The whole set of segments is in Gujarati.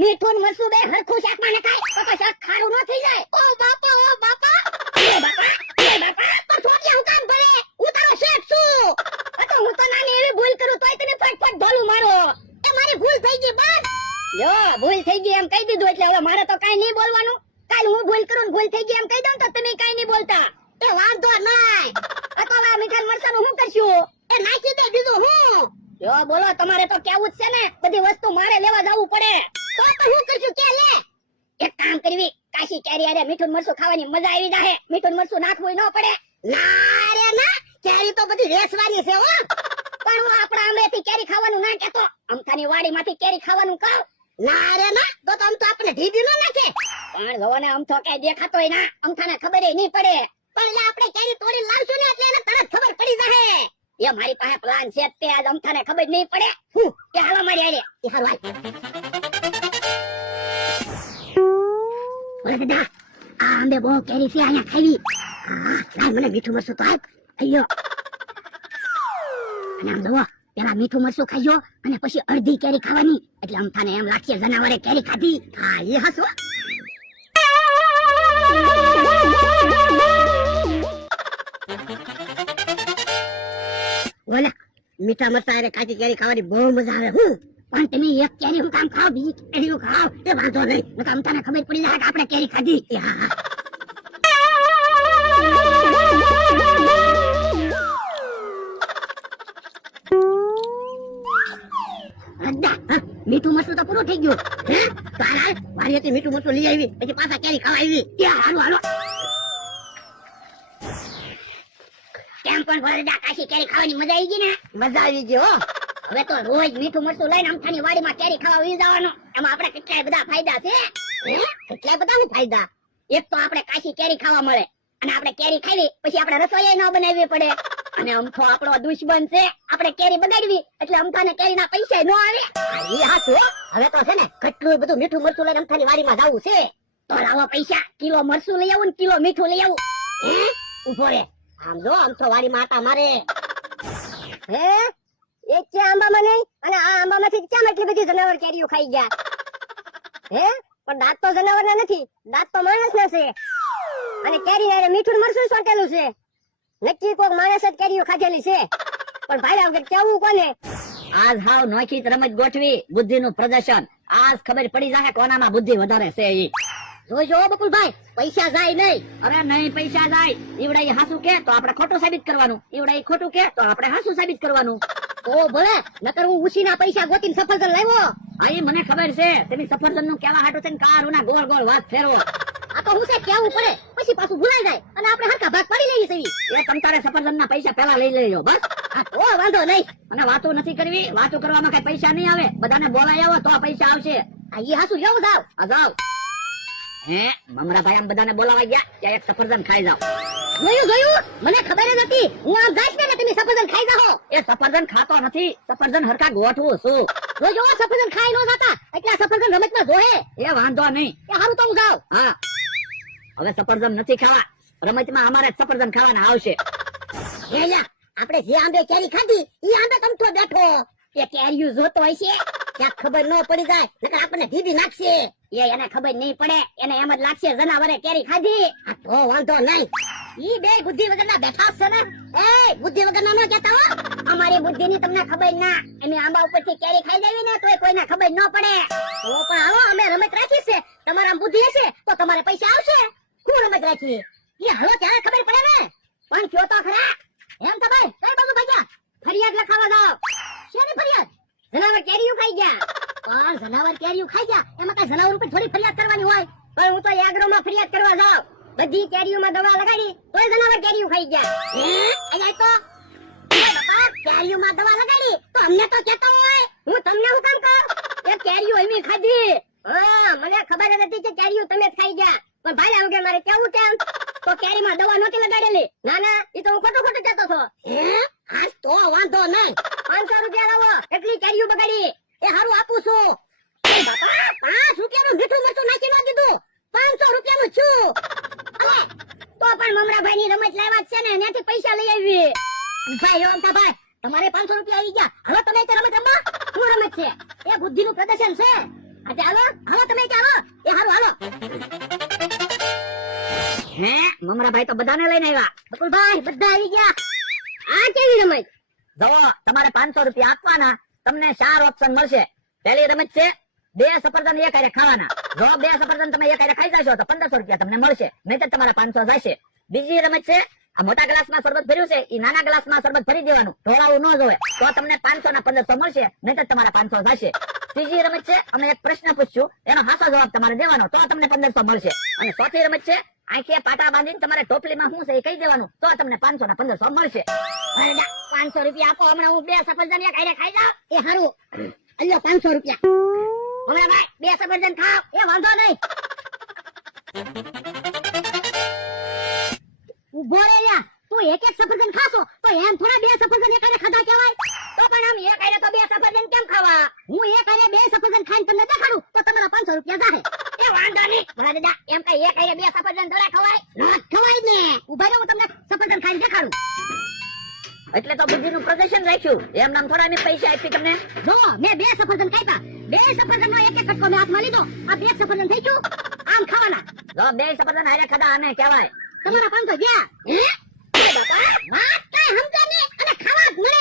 મીઠું ને મરચું બે હરખું શાકમાં નખાય તો શાક ખારું ન થઈ જાય. ઓ બાપા એ બાપા પણ થોડી હું કામ ભરે હું તારો શેફ છું. તો હું તો નાની એવી ભૂલ કરું તોય તમે ફટફટ ઢોલું મારો. એ મારી ભૂલ થઈ ગઈ બસ. લ્યો ભૂલ થઈ ગઈ એમ કહી દીધું એટલે હવે મારે તો કાઈ નહીં બોલવાનું. કાલ હું ભૂલ કરું ને ભૂલ થઈ ગઈ એમ કહી દઉં તો તમે કાઈ નહીં બોલતા. એ વાંધો નહીં. આ તો હવે મીઠા મરચાનું શું કરશું? એ નાખી દે બીજું હું. લ્યો બોલો તમારે તો કેવું જ છે ને બધી વસ્તુ મારે લેવા જવું પડે. તો હું કરશું કે લે. એક કામ કરવી કાશી કેરી આરે મીઠું મરચું ખાવાની મજા આવી જાહે. મીઠું મરચું નાખવું ન પડે. ના રે ના કેરી તો બધી વેચવાની છે હો. પણ હું આપણા આંબેથી કેરી ખાવાનું ના કહેતો. અમથાની વાડીમાંથી કેરી ખાવાનું કહું. ના રે ના તો આમ તો આપણે ઢીડી ન નાખે. પણ ગવાને અમથો કઈ દેખાતોય ના અમથાને ખબર નહીં પડે. પણ એટલે આપણે કેરી તોડી લાવશું ને એટલે એને તરત ખબર પડી જાહે. એ મારી પાસે પ્લાન છે તે આજ અમથાને ખબર નહીં પડે. કે હાલો મારી આરે એ હાલ વાય. બોલે દાદા આ આંબે બહુ કેરી છે અહીંયા ખાવી. હા મને મીઠું મરચું તો આપ અయ్యో. અને આમ જુઓ પેલા મીઠું મરચું ખાજો અને પછી અડધી કેરી ખાવાની એટલે અમથાને એમ લાગશે જનાવરે કેરી ખાધી. હા એ હસો. બોલા મીઠા મરચા અરે કાચી કેરી ખાવાની બહુ મજા આવે. હું પણ તમે એક કેરી હું કામ ખાવ બીજી કેરી ખાવ એ વાંધો નહીં. નકર અમથાને ખબર પડી જાય કે આપણે કેરી ખાધી. મીઠું મરચું તો પૂરું થઈ ગયું. વાડીએથી મીઠું મરચું લઈ આવી પછી પાછા કેરી ખાવા આવી. હાલો હાલો કેમ પણ ભરડા કાશી કેરી ખાવાની મજા આવી ગઈ ને. મજા આવી ગઈ હો. હવે તો રોજ મીઠું મરચું લઈને અમથાની વાડીમાં કેરી ખાવા આવી જવાનું. એમાં આપણે કેટલાય બધા ફાયદા છે. કેટલાય બધા ફાયદા. એક તો આપણે કાશી કેરી ખાવા મળે અને આપણે કેરી ખાવી પછી આપણે રસોઈ ન બનાવવી પડે. અને અમથો આપણો દુશ્મન છે. આપણે કેરી બગાડવી એટલે અમથાને કેરીના પૈસા ન આવે. એ હાચું. હવે તો છે ને કેટલું બધું મીઠું મરચું લઈને અમથાની વાડીમાં જવું છે. તો લાવો પૈસા કિલો મરચું લઈ આવું ને કિલો મીઠું લઈ આવું. ઉભો રે આમ જો અમથો વાડીમાં આટા મારે. હે એક છે આંબામાં નહીં અને આ આંબામાંથી કેમ એટલી બધી જનાવર કેરીઓ ખાઈ ગયા? હે પણ દાંત તો જનાવરના નથી, દાંત તો માણસના છે. અને કેરી હારે મીઠું મરચું સોટેલું છે. નક્કી કોક માણસ જ કેરીઓ ખાધેલી છે. પણ ભાઈ વગર કેવું કોને? આજ હાવ નોખી રમત ગોઠવી બુદ્ધિનું પ્રદર્શન. આજ ખબર પડી જાય કોનામાં બુદ્ધિ વધારે છે. ઈ જોજો બકુલભાઈ પૈસા જાય નહીં. અરે નહીં પૈસા જાય. ઈવડાઈ હાસું કે તો આપણે ખોટું સાબિત કરવાનું, ઈવડાઈ ખોટું કે તો આપણે હાસું સાબિત કરવાનું. તો ભલે નકર હું ઉસીના પૈસા ગોતીને સફરજન લાવ્યો. અહીં મને ખબર છે તમે સફરજન નું કેવા હાટું છે કારુના ગોળ ગોળ વાત ફેરવો. આ તો હું છે કેવું પડે પછી પાછું ભૂલાઈ જાય અને આપણે હરખા ભાગ પડી લઈએ છીએ. એ તમ તારે સફરજન ના પૈસા પહેલા લઈ લેજો બસ. આ તો વાંધો નહીં. અને વાતો નથી કરવી. વાતો કરવામાં કઈ પૈસા નહીં આવે. બધાને બોલાય આવો તો પૈસા આવશે. આ ઈ હાસું જાવ જાવ આ જાવ. હે મમરાભાઈ આમ બધાને બોલાવા ગયા ત્યાં એક સફરજન ખાઈ જાવ. જોયું મને ખબર જ હતી. હું આમ જાઈશ ને તમે સફરજન ખાઈ જાઓ. એ સફરજન ખાતો નથી. સફરજન હરખા ગોઠવું છું. જોજો સફરજન ખાઈ ન જાતા એટલે સફરજન રમતમાં જોહે. એ વાંધો નહીં. એ હારું તો હું જાવ. હા હવે સફરજન નથી ખાવા. રમતમાં અમારે સફરજન ખાવાના આવશે. હેલા આપણે જે આંબે કેરી ખાધી ઈ આંબે તમથો બેઠો. એ કેરીયું જોતો હોય છે ક્યાંક ખબર ન પડી જાય નકર આપણને ઢીબી નાખશે. એને ખબર નહીં પડે. એને એમ જ લાગશે જનાવરે કેરી ખાધી. આ તો વાંધો નહીં. ઈ બે બુદ્ધિ વગરના બેઠા છે ને. એ બુદ્ધિ વગરના ન કહેતા હો. અમારી બુદ્ધિની તમને ખબર ના. અમે આંબા ઉપરથી કેરી ખાઈ જાવી ને તોય કોઈને ખબર ન પડે. તો પણ હાલો અમે રમત રાખી છે. તમારા બુદ્ધિ હશે તો તમારે પૈસા આવશે. શું રમત રાખી એ હાલો ત્યારે ખબર પડે ને. પણ કયો તો ખરા એમ તો ભાઈ કઈ બાજુ ભાગ્યા ફરિયાદ લખાવા જાઓ. શેની ફરિયાદ? જનાવર કેરીયું ખાઈ ગયા. પણ જનાવર કેરીયું ખાઈ ગયા એમાં કઈ જનાવર ઉપર થોડી ફરિયાદ કરવાની હોય. પણ હું તો એગ્રોમાં ફરિયાદ કરવા જાઉં. બધી કેરીઓમાં દવા લગાડી તોય જનાવર કેરીયું ખાઈ ગયા. અહીંયા તો બાપા કેરીઓમાં દવા લગાડી તો અમને તો કહેતો હોય. હું તમને હું કામ કહું? એ કેરીઓ એવી ખાધી. હા મને ખબર જ હતી કે કેરીઓ તમે જ ખાઈ ગયા. પણ ભાઈ વગર મારે કેવું કેમ? તો કેરીમાં દવા નહોતી લગાડેલી. ના ના એ તો હું ખોટું ખોટું કહેતો હતો. આજ તો વાંધો નહીં. 500 રૂપિયા લાવો એટલી કેરીઓ બગાડી. એ હારું આપું છું. બાપા 5 રૂપિયાનું મીઠું મરચું નાખી ન દીધું. 500 રૂપિયાનું છું. અરે તો પણ મમરાભાઈ ની રમત લાવ્યા છે ને ત્યાંથી પૈસા લઈ આવી. ભાઈ રમતા ભાઈ તમારે 500 રૂપિયા આવી ગયા. હવે તમે તે રમત રમવા. શું રમત છે? એ બુદ્ધિનું પ્રદર્શન છે. અચ્છા હાલો હાલો તમે ચાલો એ હાલો હાલો હે મમરાભાઈ તો બધાને લઈને આવ્યા બકુલભાઈ બધા આવી ગયા આ કેવી રમત જુઓ તમારે 500 રૂપિયા આપવાના તમને 4 ઓપ્શન મળશે પહેલી રમત છે 2 સફરજન એક હારે ખાવાના જો 2 સફરજન તમે એક હારે ખાઈ જશો તો 1500 રૂપિયા તમને મળશે નહીંતર તમારે 500 જશે બીજી રમત છે આ મોટા ગ્લાસમાં શરબત ભર્યું છે એ નાના ગ્લાસમાં શરબત ભરી દેવાનું ઢોળાવું ન જોવે તો તમને 500 ના 1500 મળશે નહીંતર તમારે 500 જશે ત્રીજી રમત છે અમે એક પ્રશ્ન પૂછશું એનો સાચો જવાબ તમારે દેવાનો તો તમને 1500 મળશે અને ચોથી રમત છે આંખે પાટા બાંધીને તમારે ટોપલીમાં શું છે એ કહી દેવાનું તો તમને 500 ના 1500 મળશે 500 રૂપિયા આપો હમણાં હું 2 સફરજન એક હારે ખાઈ જાઉં એ હારું અલ્યો 500 રૂપિયા હમણાં ભાઈ 2 સફરજન ખાવ એ વાંધો નહીં ઉભો રે લ્યા તું એક એક સફરજન ખાશો તો એમ થોડા 2 સફરજન એક હારે ખાધા કહેવાય તો પણ આમ એક હારે તો 2 સફરજન કેમ ખાવા હું એક હારે 2 સફરજન ખાઈને તમને દેખાડું તો તમારા 500 રૂપિયા જાહે એ વાંધો નહીં ભલા દાદા એમ કઈ એક હારે 2 સફરજન થોડા ખવાય ન ખવાય ને ઉભા રહો હું તમને સફરજન ખાઈને દેખાડું એટલે તો બુદ્ધિનું પ્રદર્શન રાખ્યું એમ નામ થોડા મેં પૈસા આપી તમને જો મેં 2 સફરજન ખાધા 2 સફરજન નો એક એક કટકો મેં હાથમાં લીધો આ 2 સફરજન થઈ ગયું આમ ખાવાના જો 2 સફરજન હારે ખાધા આને કહેવાય તમારા 500 ગયા હે બાપા વાત કઈ સમજો ને અને ખાવા જ મળે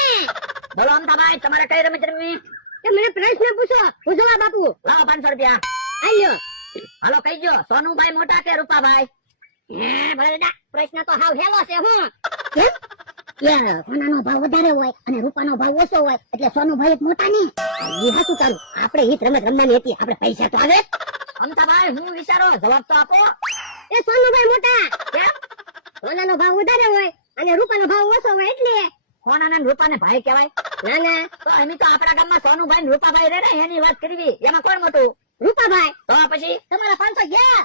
બોલો અમતાભાઈ તમારે કઈ રમત રમવી એ મને પ્રશ્ન પૂછો હું જવાબ આપું લાવો 500 રૂપિયા આલ્યો હાલો કહી જો સોનુભાઈ મોટા કે રૂપાભાઈ હે ભલા પ્રશ્ન તો હાવ હેલો છે હું કેમ યાર સોનાનો ભાવ વધારે હોય અને રૂપાનો ભાવ ઓછો હોય એટલે સોનુભાઈ જ મોટા ને ઈ હાસું ચાલુ આપણે હિત રમત રમવાની હતી આપણે પૈસા તો આવે અમતાભાઈ હું વિચારો જવાબ તો આપો એ સોનુભાઈ મોટા કેમ સોનાનો ભાવ વધારે હોય અને રૂપાનો ભાવ ઓછો હોય એટલે સોનાના અને રૂપાને ભાઈ કહેવાય ના ના તો અમે તો આપણા ગામમાં સોનુભાઈ ને રૂપાભાઈ રહે ને એની વાત કરવી એમાં કોણ મોટું રૂપાભાઈ તો પછી તમારા 500 ગયા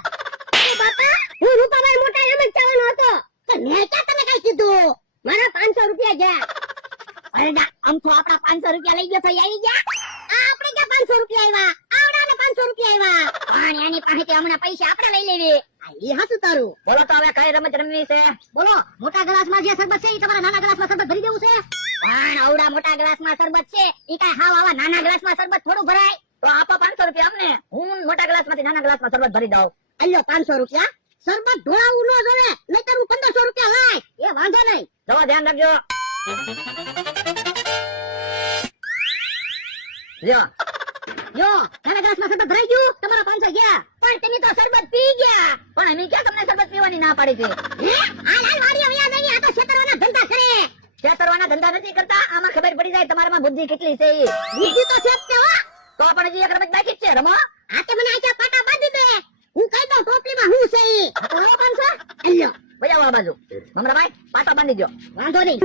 એ બાપા હું રૂપાભાઈ મોટા એમ જ કહેવાનો હતો તો મેં ક્યાં તમે કઈ કીધું મારા 500 રૂપિયા ગયા અરે ના આમ તો આપણા 500 રૂપિયા લઈ ગયો તો આવી ગયા આપણે ક્યાં 500 રૂપિયા આવ્યા આવડાને 500 રૂપિયા આવ્યા પણ એની પાસેથી હમણાં પૈસા આપણે લઈ લેવી એ હાસું તારું બોલો તો હવે કઈ રમત રમવી છે બોલો મોટા ગ્લાસમાં જે શરબત છે એ તમારા નાના ગ્લાસમાં શરબત ભરી દેવું છે પણ આવડા મોટા ગ્લાસમાં શરબત છે ઈ કાઈ હાવ આવા નાના ગ્લાસમાં શરબત થોડું ભરાય તો આપો 500 રૂપિયા અમને હું મોટા ગ્લાસમાંથી નાના ગ્લાસમાં શરબત ભરી દઉં અલ્યો 500 રૂપિયા શરબત ઢોળાવું ન જોવે નહીતર હું 1500 રૂપિયા લાય એ વાંધો નહીં જો ધ્યાન રાખજો યો નાના ગ્લાસમાં શરબત ભરાઈ ગયું તમારા 500 ગયા પણ તમે તો શરબત પી ગયા પણ અમે ક્યાં તમને શરબત પીવાની ના પાડી છે હે આ લાલ વાડીઓ વ્યા નહીં આ તો છેતરવાના ધંધા કરે છેતરવાના ધંધા નથી કરતા આમાં ખબર પડી જાય તમારામાં બુદ્ધિ કેટલી છે બુદ્ધિ તો છે જ હો તો પણ હજી એક રમત બાકી છે રમો આ તે મને આખા પાટા બાંધી દે હું કહી દઉં ટોપલીમાં હું છે ઈ તો લો 500 અલ્યો બજાવો આ બાજુ મમરાભાઈ પાટા બાંધી દો વાંધો નહીં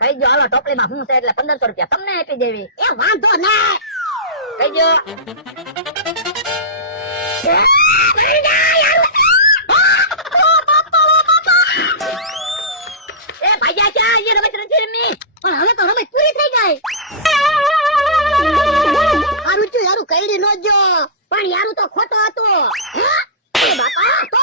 કહી દો હાલો ટોપલીમાં હું છે એટલે 1500 રૂપિયા તમને આપી દેવી એ વાંધો નહીં કહી દો એ ભાઈયા ચા એ રમત નથી રમી પણ હવે તો રમત પૂરી થઈ ગઈ હારું છું યારું કઈડી નો જો પણ યારું તો ખોટો હતો હે બાપા તો